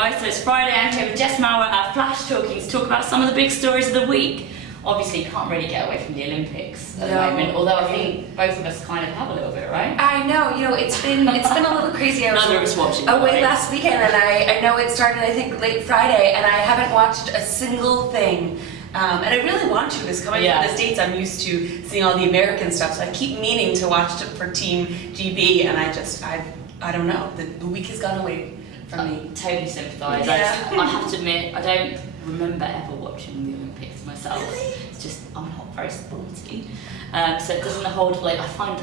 guys, so it's Friday. I'm here with Jess Maurer at Flashtalking to talk about some of the big stories of the week. Obviously, you can't really get away from the Olympics at the moment, although I think both of us kind of have a little bit, right? I know, it's been a little crazy. I was Neither of us watching away last weekend, and I know it started, I think, late Friday, and I haven't watched a single thing. And I really want to, because coming from the States, I'm used to seeing all the American stuff, so I keep meaning to watch it for Team GB, and I don't know, the week has gone away from me. Totally sympathise. Yeah. I have to admit, I don't remember ever watching the Olympics myself. Really? It's just, I'm not very sporty. So it doesn't hold, like, I find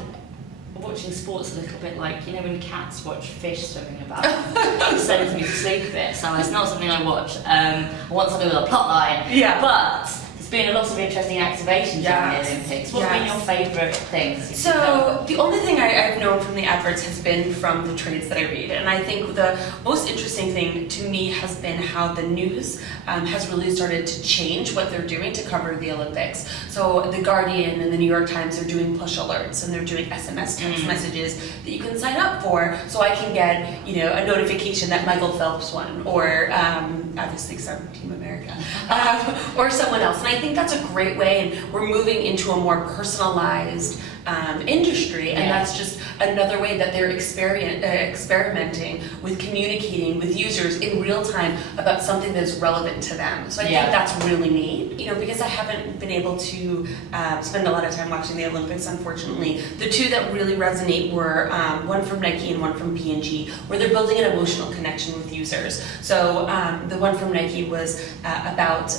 watching sports a little bit like, you know, when cats watch fish swimming about, it sends me to sleep a bit, so it's not something I watch. I want something with a plot line. Yeah. But there's been a lot of interesting activations during the Olympics. What have been your favourite things? So the only thing I've known from the adverts has been from the trades that I read, and I think the most interesting thing to me has been how the news has really started to change what they're doing to cover the Olympics. So the Guardian and the New York Times are doing push alerts, and they're doing SMS text messages that you can sign up for, so I can get, you know, a notification that Michael Phelps won, or obviously some Team America, or someone else. And I think that's a great way, and we're moving into a more personalized industry, and that's just another way that they're experimenting with communicating with users in real time about something that's relevant to them. So I think that's really neat, you know, because I haven't been able to spend a lot of time watching the Olympics, unfortunately. The two that really resonate were one from Nike and one from P&G, where they're building an emotional connection with users. So the one from Nike was about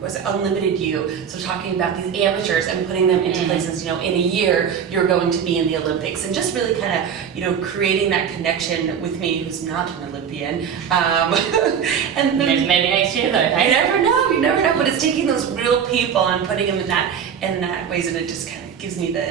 was Unlimited You, so talking about these amateurs and putting them into places, you know, in a year you're going to be in the Olympics, and just really kind of, you know, creating that connection with me, who's not an Olympian. And then, maybe next year though, hey? You never know, but it's taking those real people and putting them in that ways, and it just kind of gives me the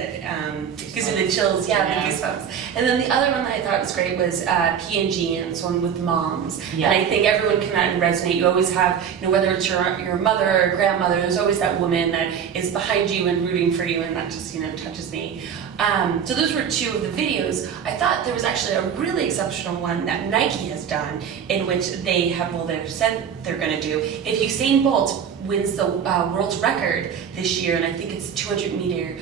chills, the goosebumps. And then the other one that I thought was great was P&G, and it's one with moms. And I think everyone can resonate. You always have, you know, whether it's your mother or grandmother, there's always that woman that is behind you and rooting for you, and that just, you know, touches me. So those were two of the videos. I thought there was actually a really exceptional one that Nike has done, in which they have, they've said they're going to do. If Usain Bolt wins the world's record this year, and I think it's 200-meter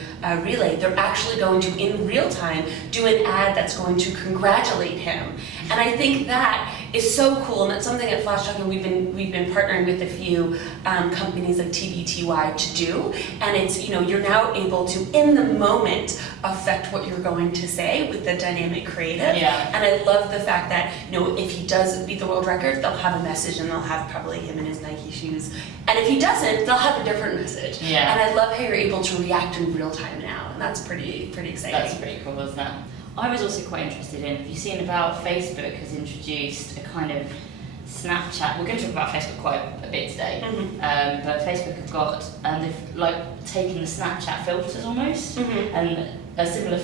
relay, they're actually going to, in real time, do an ad that's going to congratulate him. And I think that is so cool, and that's something at Flashtalking we've been partnering with a few companies like TVTY to do. And it's, you know, you're now able to, in the moment, affect what you're going to say with the dynamic creative. And I love the fact that, you know, if he does beat the world record, they'll have a message, and they'll have probably him in his Nike shoes. And if he doesn't, they'll have a different message. And I love how you're able to react in real time now, and that's pretty exciting. That's pretty cool, isn't it? I was also quite interested in, have you seen about Facebook has introduced a kind of Snapchat? We're going to talk about Facebook quite a bit today, but Facebook have got, they've like taken the Snapchat filters almost, and a similar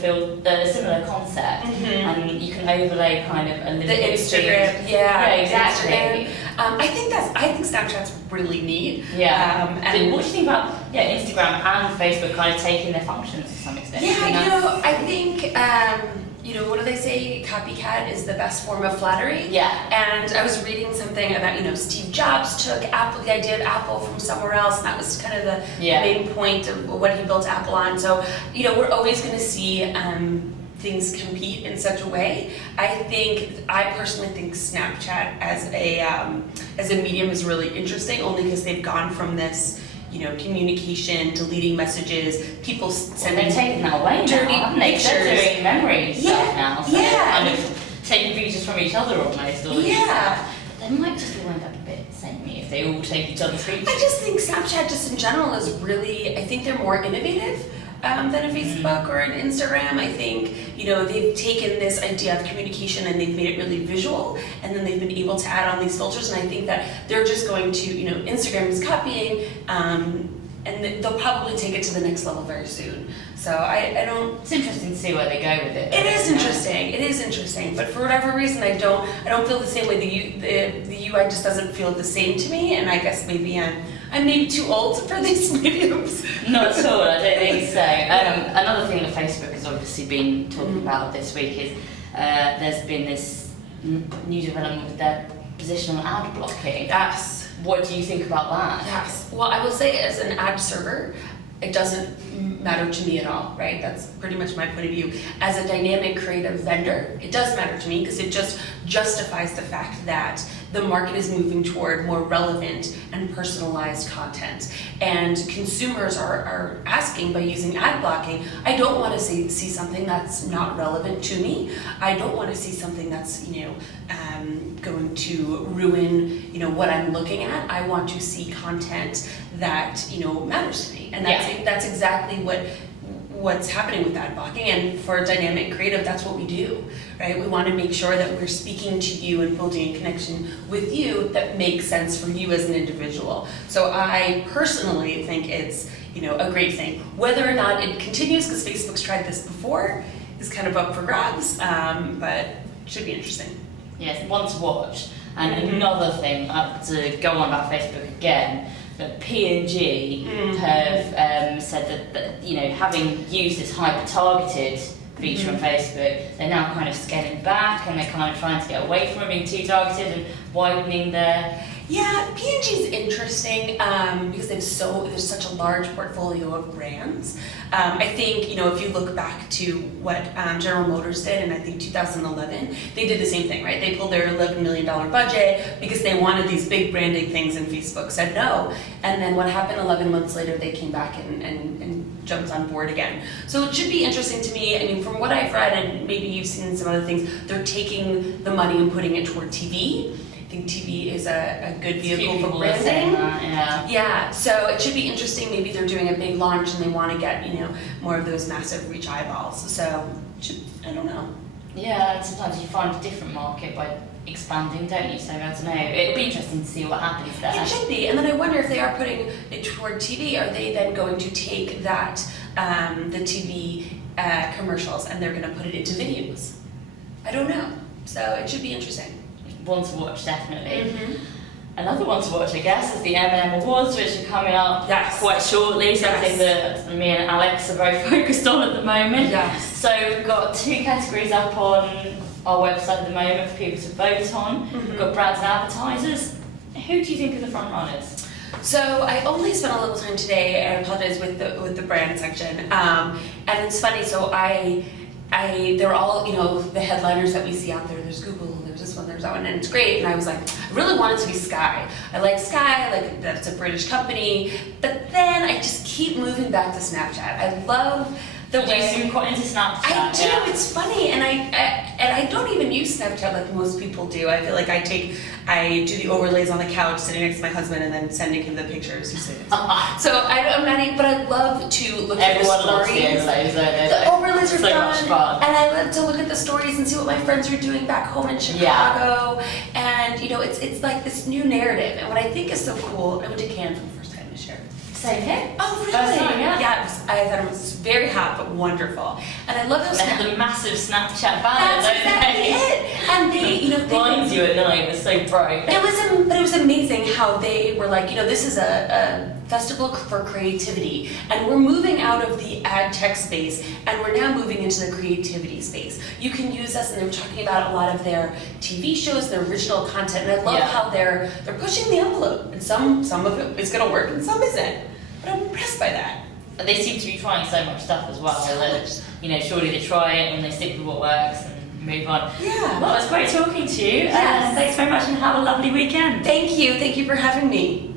concept, and you can overlay kind of a little the Instagram, exactly. I think Snapchat's really neat. And what do you think about Instagram and Facebook kind of taking their functions to some extent? I think you know, what do they say? Copycat is the best form of flattery. And I was reading something about, you know, Steve Jobs took the idea of Apple from somewhere else, and that was kind of the main point of what he built Apple on. So, you know, we're always going to see things compete in such a way. I personally think Snapchat as a medium is really interesting, only because they've gone from this, you know, communication, deleting messages, people sending they're taking that away dirty now, haven't they? pictures. They're doing memory stuff now, so kind of taking pictures from each other almost. Or they might just wind up a bit samey if they all take each other's features. I just think Snapchat just in general is really, I think they're more innovative than a Facebook or an Instagram. I think, you know, they've taken this idea of communication and they've made it really visual, and then they've been able to add on these filters, and I think that they're just going to, you know, Instagram is copying, and they'll probably take it to the next level very soon. So I don't. It's interesting to see where they go with it. It is interesting. It is interesting, but for whatever reason, I don't feel the same way. The UI just doesn't feel the same to me, and I guess maybe I'm maybe too old for these mediums. Not at all. I don't think so. Another thing that Facebook has obviously been talking about this week is there's been this new development with their position on ad blocking. Yes. What do you think about that? Yes. Well, I will say as an ad server, it doesn't matter to me at all, right? That's pretty much my point of view. As a dynamic creative vendor, it does matter to me because it just justifies the fact that the market is moving toward more relevant and personalized content. And consumers are asking by using ad blocking, I don't want to see something that's not relevant to me. I don't want to see something that's, going to ruin, what I'm looking at. I want to see content that, matters to me. And that's exactly what's happening with ad blocking. And for dynamic creative, that's what we do, right? We want to make sure that we're speaking to you and building a connection with you that makes sense for you as an individual. So I personally think it's, a great thing. Whether or not it continues, because Facebook's tried this before, is kind of up for grabs, but should be interesting. Yes, one to watch. And another thing, to go on about Facebook again, that P&G have said that, having used this hyper-targeted feature on Facebook, they're now kind of scaling back and they're kind of trying to get away from it being too targeted and widening their... Yeah, P&G is interesting because there's such a large portfolio of brands. I think, if you look back to what General Motors did in, I think, 2011, they did the same thing, right? They pulled their $11 million budget because they wanted these big branding things, and Facebook said no. And then what happened 11 months later, they came back and jumped on board again. So it should be interesting to me. I mean, from what I've read, and maybe you've seen some other things, they're taking the money and putting it toward TV. I think TV is a good vehicle for branding. Yeah, so it should be interesting. Maybe they're doing a big launch and they want to get, more of those massive reach eyeballs. So, I don't know. Yeah, and sometimes you find a different market by expanding, don't you? So, I don't know. It'll be interesting to see what happens there. It should be. And then I wonder if they are putting it toward TV, are they then going to take that, the TV commercials, and they're going to put it into videos? I don't know. So, it should be interesting. One to watch, definitely. Another one to watch, I guess, is the M&M Awards, which are coming up quite shortly. Something that me and Alex are very focused on at the moment. Yes. So we've got 2 categories up on our website at the moment for people to vote on. We've got brands and advertisers. Who do you think are the front runners? So I only spent a little time today, and I apologize, with the brand section. And it's funny, so they're all, the headliners that we see out there. There's Google, there's this one, there's that one, and it's great. And I was like, I really want it to be Sky. I like Sky, like that's a British company. But then I just keep moving back to Snapchat. I love the way... You seem quite into Snapchat. I do, it's funny, and I don't even use Snapchat like most people do. I feel like I do the overlays on the couch sitting next to my husband and then sending him the pictures. So I'm not even, but I love to look at the stories. Everyone loves the overlays, don't they? The overlays are so fun, much fun. and I love to look at the stories and see what my friends are doing back home in Chicago. And it's like this new narrative. And what I think is so cool, I went to Cannes for the first time this year. Same here. Oh, really? First time, Yeah, I thought it was very hot but wonderful. And I love those. They have the massive Snapchat banner, That's don't exactly they? it. And they, blinds you at night. It's so bright. But it was amazing how they were like, this is a festival for creativity, and we're moving out of the ad tech space, and we're now moving into the creativity space. You can use us, and they were talking about a lot of their TV shows, their original content, and I love how they're pushing the envelope. And some of it is going to work, and some isn't. But I'm impressed by that. But they seem to be trying so much stuff as well. Surely they try it and they stick with what works and move on. Yeah. Well, it's great talking to you. Yes. Thanks very much and have a lovely weekend. Thank you for having me.